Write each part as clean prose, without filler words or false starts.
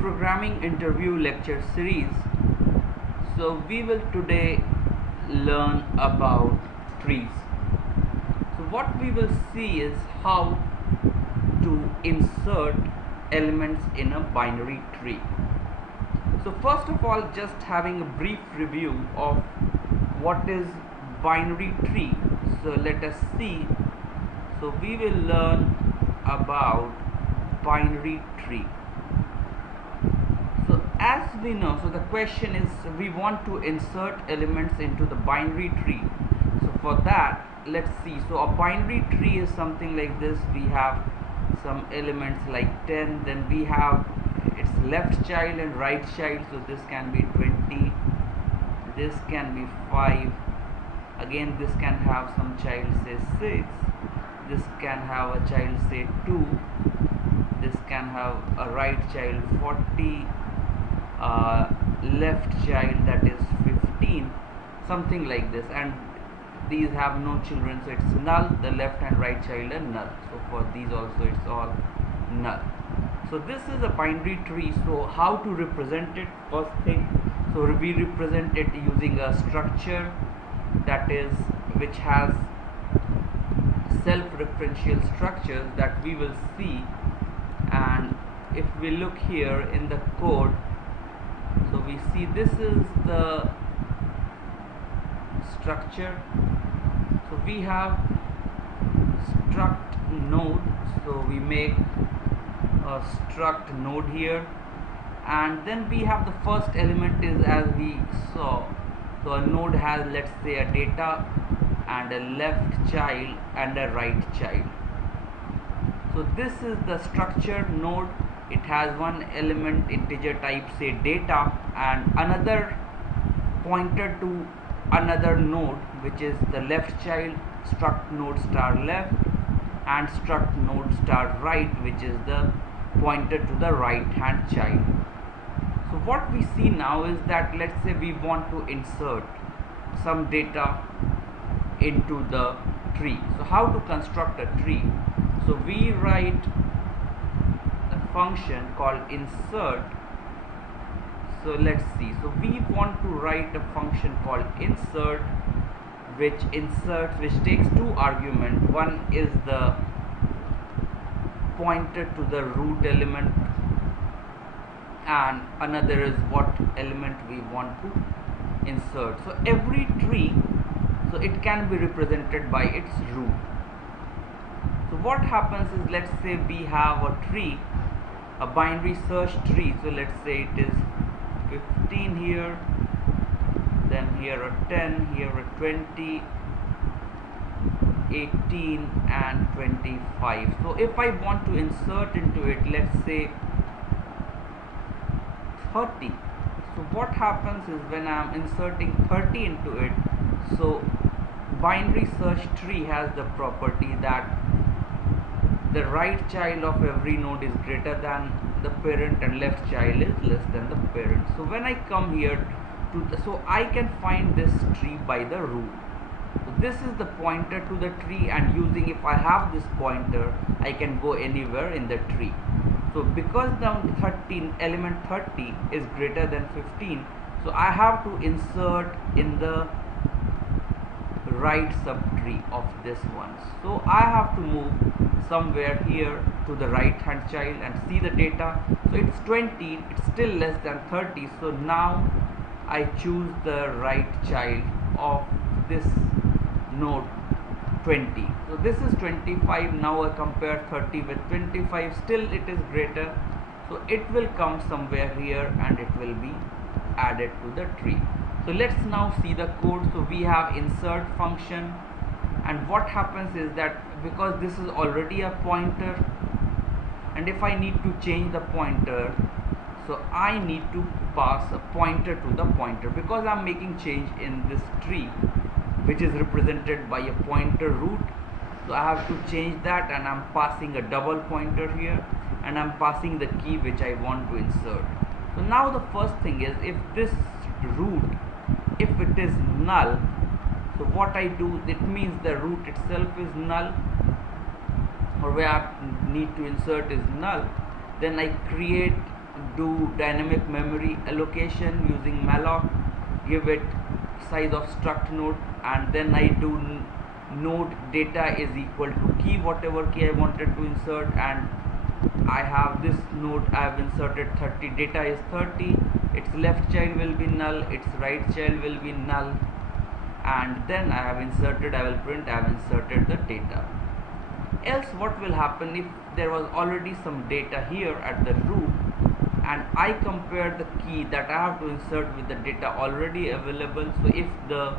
programming interview lecture series. So we will today learn about trees. So what we will see is how to insert elements in a binary tree. So first of all, just having a brief review of what is binary tree. So let us see. So we will learn about binary tree. So as we know, so the question is we want to insert elements into the binary tree. So for that, let's see. So a binary tree is something like this. We have some elements like 10, then we have its left child and right child. So this can be 20, this can be 5, again this can have some child, say 6, this can have a child, say 2, this can have a right child 40, left child that is 15, something like this, and these have no children, so it's null. The left and right child are null, so for these also it's all null. So this is a binary tree. So how to represent it? First thing, so we represent it using a structure that is which has self-referential structures that we will see. And if we look here in the code, so we see this is the structure. So we have struct node, so we make a struct node here, and then we have the first element is as we saw. So a node has, let's say, a data and a left child and a right child. So this is the structure node. It has one element integer type, say data, and another pointer to another node, which is the left child, struct node star left, and struct node star right, which is the pointer to the right hand child. So what we see now is that, let's say we want to insert some data into the tree. So how to construct a tree? So we write a function called insert. So let's see. So we want to write a function called insert, which takes two arguments. One is the pointer to the root element, and another is what element we want to insert. So every tree, so it can be represented by its root. So what happens is, let's say we have a tree, a binary search tree. So let's say it is 15 here, then here a 10, here a 20, 18 and 25. So if I want to insert into it, let's say 30. So what happens is, when I am inserting 30 into it, so binary search tree has the property that the right child of every node is greater than the parent and left child is less than the parent. So when I come here to so I can find this tree by the root. So this is the pointer to the tree, and using, if I have this pointer, I can go anywhere in the tree. So because the element 30 is greater than 15, so I have to insert in the right subtree of this one. So I have to move somewhere here to the right hand child and see the data. So it's 20, it's still less than 30. So now I choose the right child of this node 20. So this is 25. Now I compare 30 with 25, still it is greater. So it will come somewhere here and it will be added to the tree. So let's now see the code. So we have insert function, and what happens is that because this is already a pointer, and if I need to change the pointer, so I need to pass a pointer to the pointer, because I'm making change in this tree which is represented by a pointer root. So I have to change that, and I'm passing a double pointer here, and I'm passing the key which I want to insert. So now the first thing is, if this root, if it is null, so what I do, it means the root itself is null, or where I need to insert is null. Then I create do dynamic memory allocation using malloc, give it size of struct node, and then I do node data is equal to key, whatever key I wanted to insert, and I have this node, I have inserted 30, data is 30, its left child will be null, its right child will be null, and then I have inserted, I will print I have inserted the data. Else what will happen if there was already some data here at the root and I compare the key that I have to insert with the data already available. So if the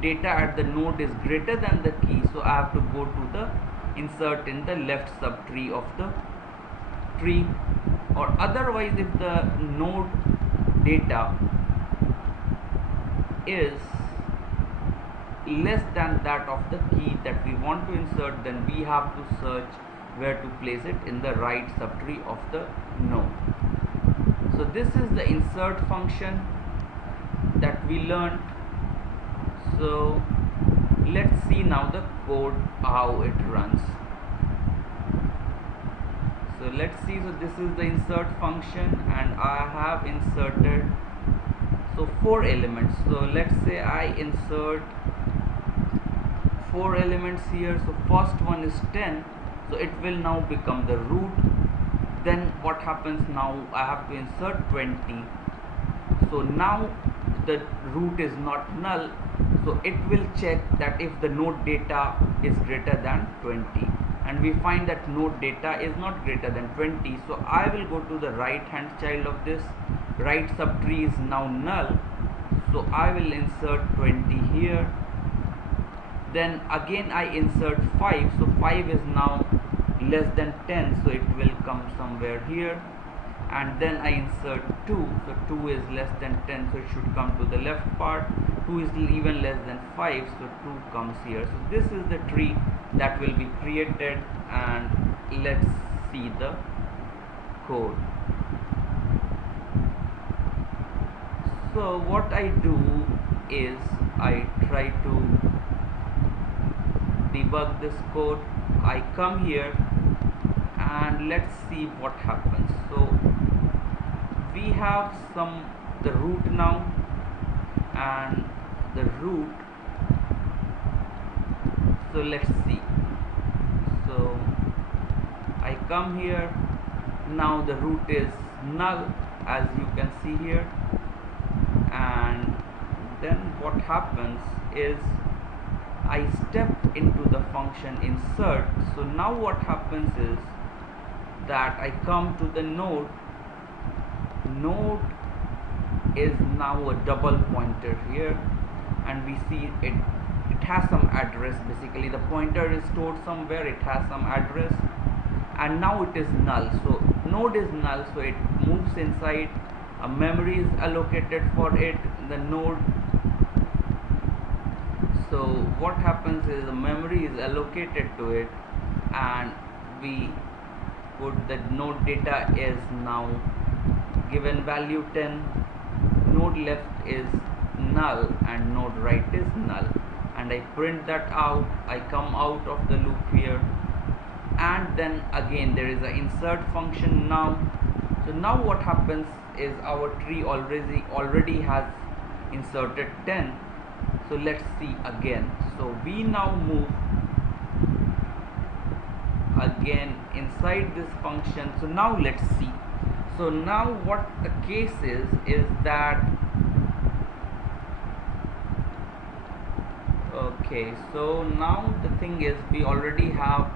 data at the node is greater than the key, so I have to go to the insert in the left subtree of the tree, or otherwise if the node data is less than that of the key that we want to insert, then we have to search where to place it in the right subtree of the node. So this is the insert function that we learned. So let's see now the code how it runs. So let's see, so this is the insert function and I have inserted so 4 elements. So let's say I insert 4 elements here. So first one is 10, so it will now become the root. Then what happens now, I have to insert 20. So now the root is not null, so it will check that if the node data is greater than 20, and we find that node data is not greater than 20. So I will go to the right hand child of this, right subtree is now null, so I will insert 20 here. Then again I insert 5, so 5 is now less than 10, so it will come somewhere here. And then I insert 2, so 2 is less than 10, so it should come to the left part. 2 is even less than 5, so 2 comes here. So this is the tree that will be created, and let's see the code. So what I do is I try to debug this code. I come here and let's see what happens. So we have the root now, and the root, so let's see. So I come here, now the root is null as you can see here, and then what happens is I step into the function insert. So now what happens is that I come to the node is now a double pointer here, and we see it has some address. Basically the pointer is stored somewhere, it has some address, and now it is null. So node is null, so it moves inside, a memory is allocated for it, the node. So what happens is the memory is allocated to it, and we put the node data is now given value 10, node left is null and node right is null, and I print that out. I come out of the loop here, and then again there is an insert function now. So now what happens is our tree already has inserted 10. So let's see again. So we now move again inside this function. So now let's see. So now what the case is that okay, so now the thing is we already have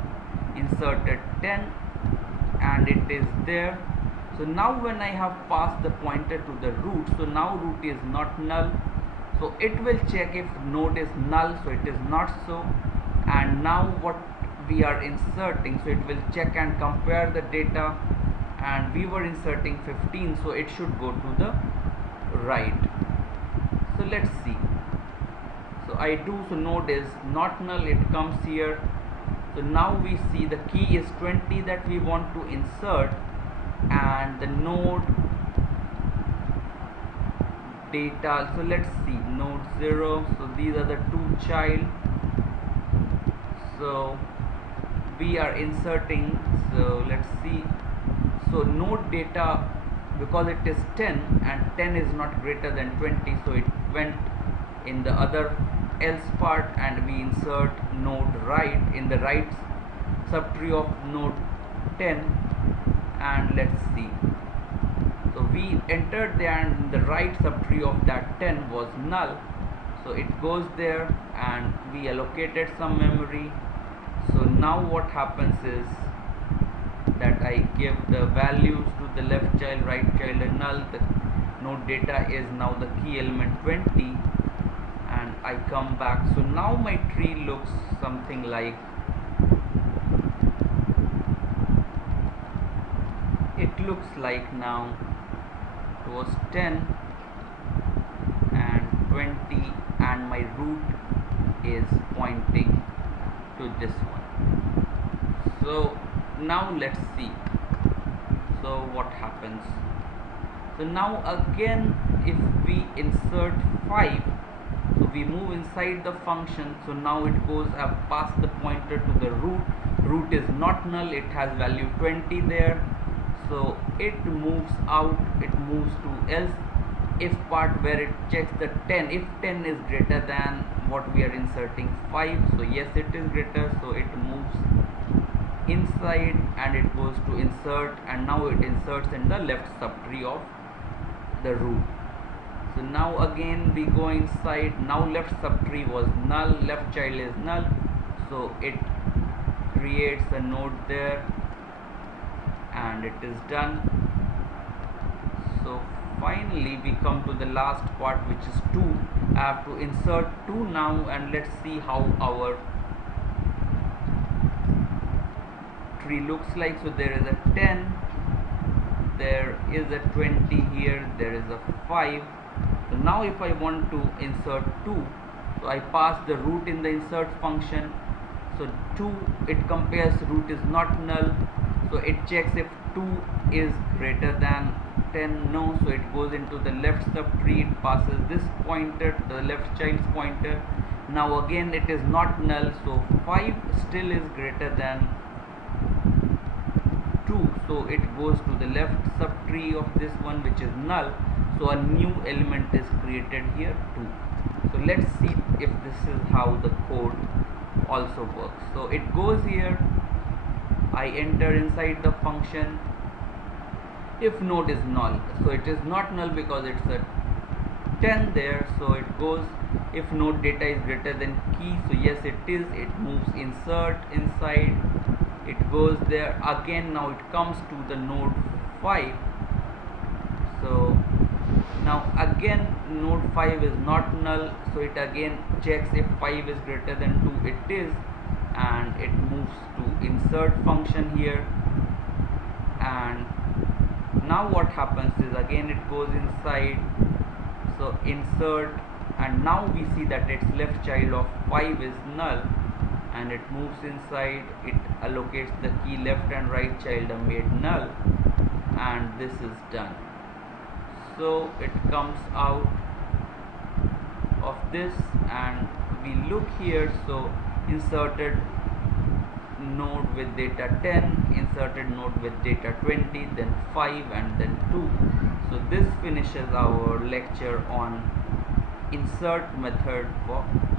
inserted 10 and it is there. So now when I have passed the pointer to the root, so now root is not null, so it will check if node is null, so it is not so. And now what we are inserting, so it will check and compare the data, and we were inserting 15, so it should go to the right. So let's see. So I do, so node is not null, it comes here. So now we see the key is 20 that we want to insert, and the node data, so let's see, node 0, so these are the two child. So we are inserting, so let's see. So node data because it is 10 and 10 is not greater than 20, so it went in the other else part, and we insert node right in the right subtree of node 10, and let's see. So we entered there and the right subtree of that 10 was null, so it goes there and we allocated some memory. So now what happens is that I give the values to the left child, right child and null. The node data is now the key element 20, and I come back. So now my tree looks something like, it looks like now it was 10 and 20 and my root is pointing to this one. So now let's see. So what happens? So now again, if we insert 5, so we move inside the function, so now it goes past the pointer to the root. Root is not null, it has value 20 there, so it moves out, it moves to else if part, where it checks the 10. If 10 is greater than what we are inserting 5, so yes, it is greater, so it moves inside and it goes to insert, and now it inserts in the left subtree of the root. So now again we go inside. Now left subtree was null, left child is null, so it creates a node there and it is done. So finally we come to the last part, which is 2. I have to insert 2 now, and let's see how our tree looks like. So there is a 10, there is a 20 here, there is a 5. So now if I want to insert 2, so I pass the root in the insert function. So 2, it compares root is not null, so it checks if 2 is greater than 10. No, so it goes into the left subtree, it passes this pointer to the left child's pointer. Now again it is not null, so 5 still is greater than 2, so it goes to the left subtree of this one, which is null, so a new element is created here too. So let's see if this is how the code also works. So it goes here, I enter inside the function. If node is null, so it is not null because it's a 10 there, so it goes. If node data is greater than key, so yes it is, it moves insert inside, it goes there again. Now it comes to the node 5, so now again node 5 is not null, so it again checks if 5 is greater than 2, it is, and it moves to insert function here. And now what happens is again it goes inside, so insert, and now we see that its left child of 5 is null, and it moves inside, it allocates the key left and right child are made null, and this is done. So it comes out of this, and we look here, so inserted node with data 10, inserted node with data 20, then 5 and then 2. So this finishes our lecture on insert method for